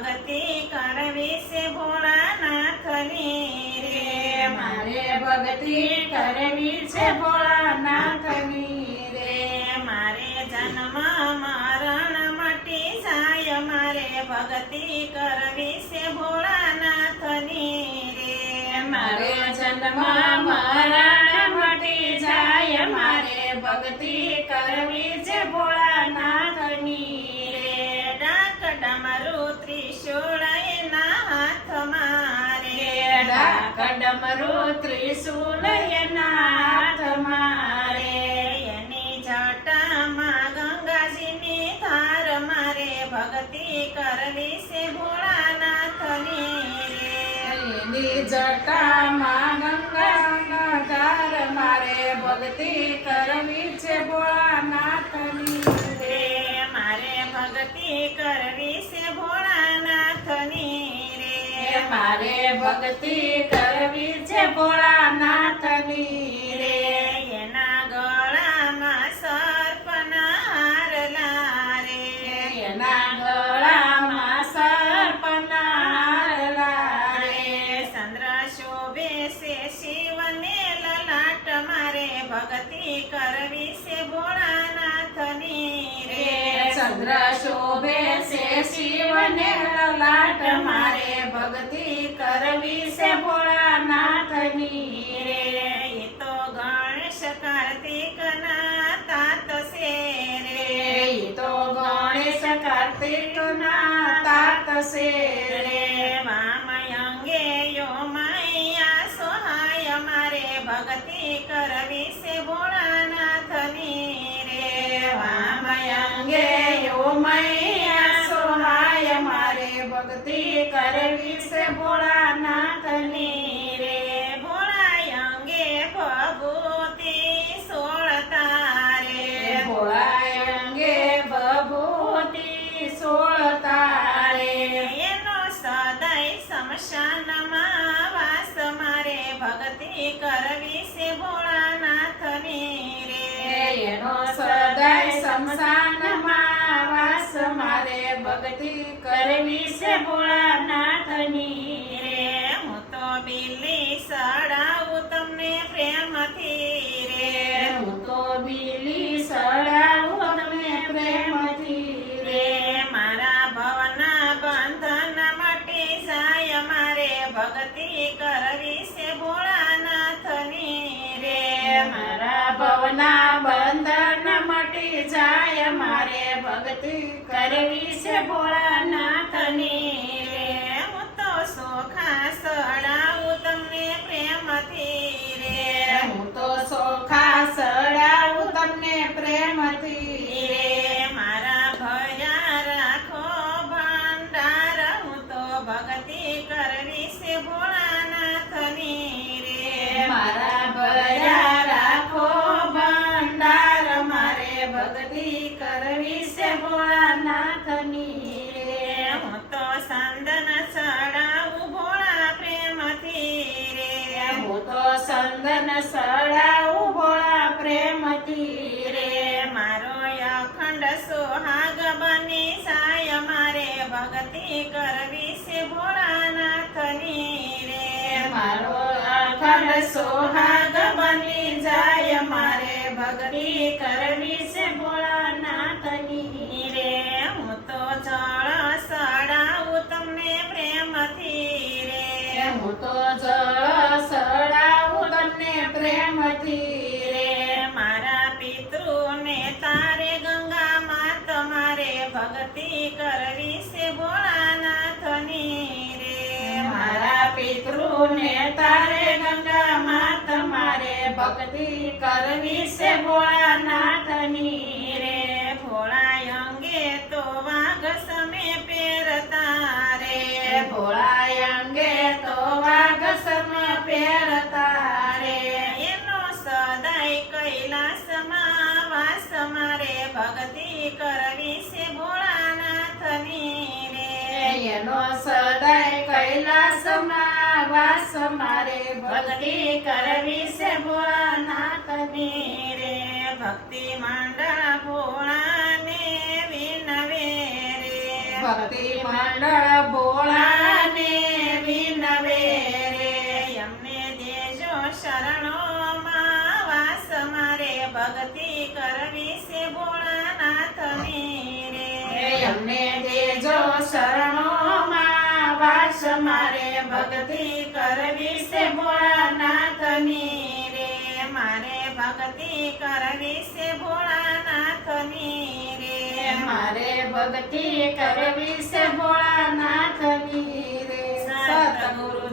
ભક્તિ કરવી છે ભોળાનાથની રે મારે ભક્તિ કરવી છે ભોળાનાથની રે મારે જન્મ મરણ મટી જાય મારે ભક્તિ કરવી છે ભોળાનાથની રે મારે જન્મ મરણ મટી જાય મારે ભક્તિ કરવી છે ભોળાનાથની રે ડાક ડમરું ત્રિશૂળ એના હાથમાં રે ડાક ડમરું ત્રિશૂલ એના હાથમાં રે એની જટામાં ગંગાજીની ધાર મારે ભક્તિ કરવી છે ભોળાનાથની રે એની જટામાં ગંગાના ધાર મારે ભક્તિ કરવી છે ભોળાનાથની રે મારે ભક્તિ કરવી છે ભોળાનાથની રે મારે ભક્તિ કરવી છે ભોળાનાથની રે એના ગળામાં સર્પના હારલા રે એના ગળામાં સર્પના હારલા રે ચંદ્ર શોભે છે શિવને લલાટ મારે ભક્તિ કરવી છે ભોળાનાથની રે ચંદ્ર શોભે છે શિવને લલાટ મારે ભક્તિ કરવી છે ભોળાનાથની રે એ તો ગણેશ કાર્તિકના તાત છે રે ઈ તો ગણેશ કાર્તિકના તાત છે રે વામયંગે યોમૈયા સોહાય મારે ભક્તિ કરવી છે ભોળાનાથની રે વામયંગે યોમૈયા સોહાય મારે ભક્તિ કરવી છે ભોળાનાથની રે ભોળાયંગે ભભૂતિ સોળતા રે ભોળાયંગે ભભૂતિ સોળતા રે એનો સદાય શમશાનમાં વાસ મારે ભક્તિ કરવી છે ભોળાનાથની રે એનો સદાય શમશાનમાં વાસ મારે ભક્તિ કરવી છે ભોળાનાથની રે હું તો બિલ્લી સડાવું તમને પ્રેમથી રે હું તો બીલી સડાવું તમે પ્રેમથી રે મારા ભવના બંધન મટી જાય મારે ભક્તિ કરવી છે ભોળાનાથની રે મારા ભવના બંધન મટી જાય મારે ભક્તિ કરવી છે ભોળાનાથની રે હું તો સોખા સડાવું તમને પ્રેમથી રે હું તો સોખા સડાવું તમને પ્રેમથી રે મારા ભયા રાખો ભંડાર હું તો ભક્તિ કરવી છે ભોળાનાથની રે મારા ભયા રાખો ભંડાર મારે ભક્તિ કરવી છે ભોળાનાથની રે હું તો સંદન ચડાવું ભોળા પ્રેમથી રે હું તો સંદન સડાવું ભોળા પ્રેમથી રે મારો અખંડ સોહાગ બની જાય મારે ભક્તિ કરવી છે ભોળાનાથની રે મારો અખંડ સોહાગ બની જાય મારે ભક્તિ કરવી છે ભોળાનાથની રે હું તો જળ સડાવું તમને પ્રેમથી રે હું તો જળ સડાવું તમને પ્રેમથી રે મારા પિતૃને તારે ગંગા માત મારે ભક્તિ કરવી છે ભોળાનાથની રે મારા પિતૃને તારે ગંગા માત મારે ભક્તિ કરવી છે ભોળાનાથની રે ભોળા અંગે તો વાઘ સમે પહેરતા રે ભોળા અંગે તો વાઘ સમ પહેરતા રે એનો સદાય કૈલાસમાં વાસ મારે ભક્તિ કરવી છે ભોળાનાથની રે એનો સદાય કૈલાસમાં વાસ મારે ભક્તિ કરવી છે ભોળાનાથની રે ભક્તિ મંડળ ભોળાને વિનવે રે ભક્તિ મંડળ ભોળાને વિનવે રે અમને દેજો શરણોમાં વાસ મારે ભક્તિ કરવી છે ભોળાનાથની રે અમને દેજો શરણોમાં વાસ મારે ભક્તિ કરવી છે ભોળાનાથની રે મારે ભક્તિ કરવી છે ભોળાનાથની રે મારે ભક્તિ કરવી છે ભોળાનાથની રે સતગુરુ